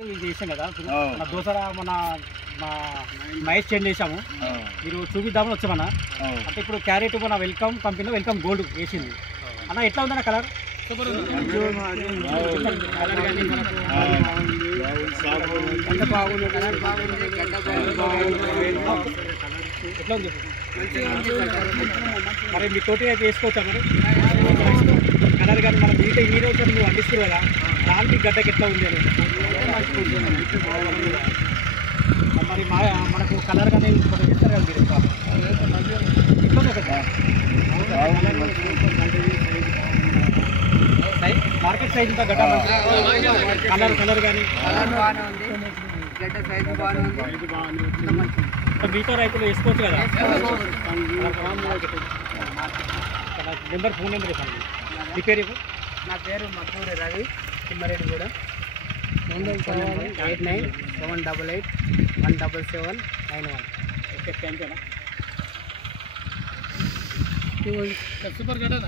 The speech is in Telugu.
చేసాం కదా మన దోసరా మన మా మైస్ చేంజ్ చేసాము. మీరు చూపిద్దామని వచ్చామన్నా. అంటే ఇప్పుడు క్యారెట్ మన వెల్కమ్ కంపెనీలో వెల్కమ్ గోల్డ్ వేసింది అన్న. ఎట్లా ఉందన్న కలర్? ఎట్లా ఉంది? మరి మీ తోటి అయితే వేసుకోవచ్చా మరి కలర్? కానీ మన మిగతా ఇన్ని రోజులు నువ్వు అందిస్తారు కదా, దానికి గడ్డకి ఎట్లా ఉంది అని మరి మనకు కలర్ కానీ ఇస్తారు కదా మీరు. ఎట్లా ఉంది కదా మార్కెట్ సైజ్ ఇంకా గడ్డ కలర్ కానీ మిగతా రైతులు వేసుకోవచ్చు కదా. నెంబర్ ఫోన్ నెంబర్ చెప్పండి. మీ పేరు? నా పేరు మత్తూరి రవి, తిమ్మారెడ్డి కూడా. 897888177791. ఓకే, థ్యాంక్ యూ అన్న. సూపర్ కదా.